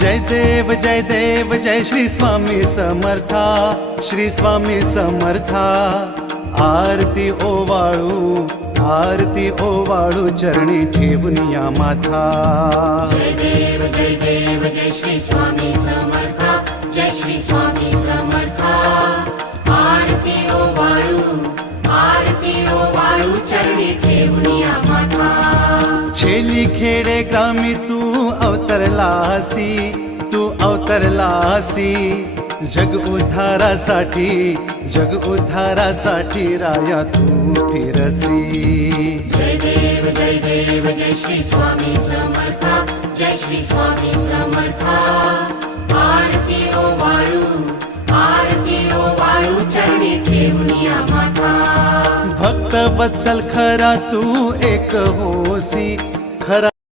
जय देव जय श्री स्वामी समर्था, श्री स्वामी समर्था। आरती ओवाळू चरणी ठेवून या माथा। जय देव जय श्री स्वामी समर्था, जय श्री स्वामी समर्था। आरती ओवाळू चरणी ठेवून या माथा। छेली खेडे ग्रामी तू अवतरलासी, जग उद्धारासाठी राया तू फिरसी। जय देव जय श्री स्वामी समर्था, जय श्री स्वामी समर्था। आरती ओवाळू चरणी ठेवून या माथा। भक्त वत्सल खरा तू एक होसी,